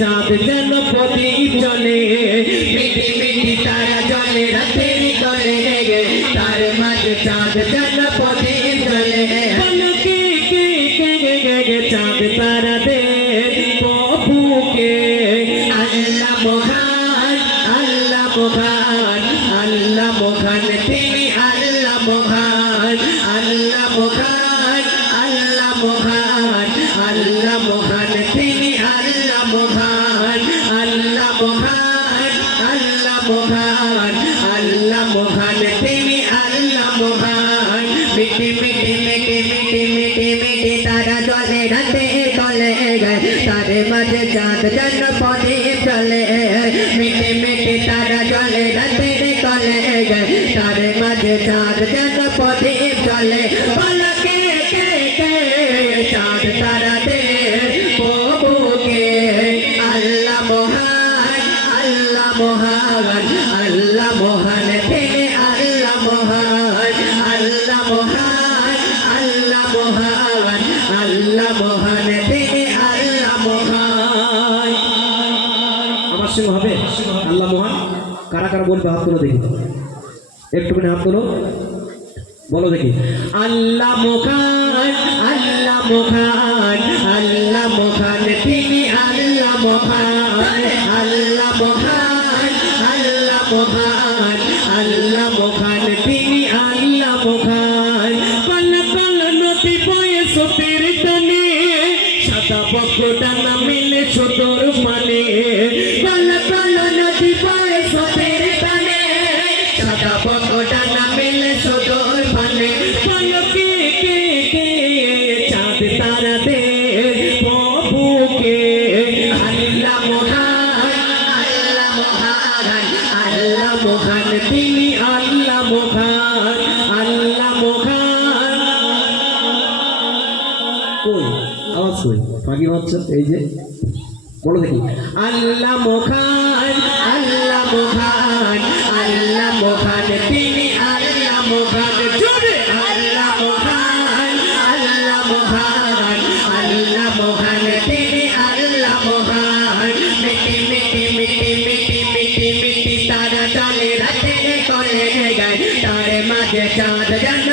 চাঁদ যেন প্রদীপ জলে মিটি মিটি তারা জলে রাতের করে তার মাঝে চাঁদ যেন প্রদীপ কে চাঁদ তারা দে প্রভুকে। আল্লাহ মহান আল্লাহ মহান আল্লাহ মহান তিনি আল্লাহ মহান, আল্লাহ মহান আল্লাহ মহান তিনি আল্লাহ মহান মিটি মিটি মিটি মিটি মিটি মিটি তারা জলে রাতে চলে গায় তারে মাঝে চাঁদ যেন প্রদীপ চলে মিটি মিটি তারা জলে রাতে চলে গায় তারে মাঝে চাঁদ যেন প্রদীপ চলে পলকে কে কে চাঁদ তারা দে প্রভুকে আল্লাহ মহান আল্লাহ মহান আল্লাহ মহান আমার হবে। আল্লাহ মহান কারা কারা বলবে হাত তুলো দেখি। একটুখানি হাত তুলো। বলো দেখি। আল্লাহ মোখান আল্লাহ মোখান আল্লাহ মোখান তিনি আল্লাহ মোখান আল্লাহ মোখান আল্লাহ মোখান আল্লাহ সাদা পক্ষটা না মিলে ছোটর মানে। কল কল নদী বয়ে সতীর তনে সাদা মিলে ছোটর মানে। পলকে কে কে চাঁদ তারা দে প্রভুকে। আল্লাহ মহান আল্লাহ মহান আল্লাহ মহান, তিনি আল্লাহ মহান আল্লাহ মহান। কই? আওয়াজ কই? ফাঁকি হচ্ছে এই যে, বলো দেখি। আল্লাহ মহান আল্লাহ মহান আল্লাহ মহান তিনি, আল্লাহ মিটি তারা চলে রাতে চলে গায়। তার মাঝে চাঁদ যেন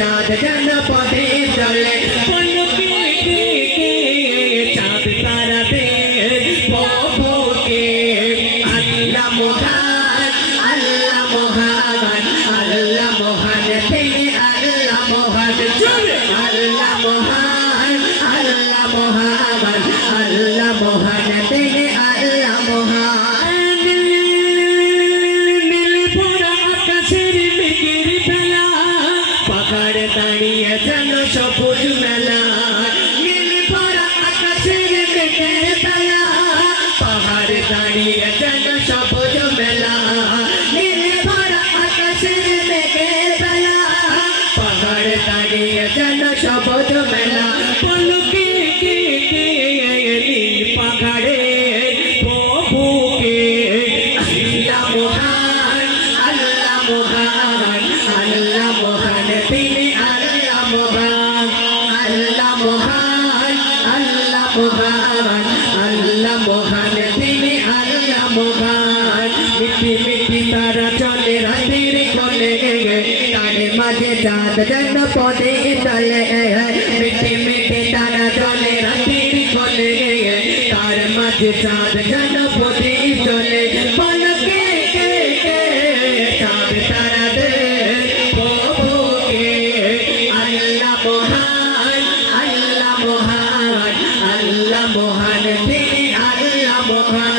চাঁদ যেন পদে চলে চাঁদ তারা দে আল্লাহ মহান আল্লাহ মহান আল্লাহ মহান আল্লাহ মহান। আল্লাহ মহান আল্লাহ মহান। দাঁড়িয়ে যেন সবুজ মেলা চাঁদ যেন পদে চলে মিটি মিটি তারা চলে রাতের কোলে তার মাঝে চাঁদ যেন পদে চলে পলকে চাঁদ তারা দে আল্লাহ মহান আল্লাহ মহান আল্লাহ মহান তিনি আল্লাহ মহান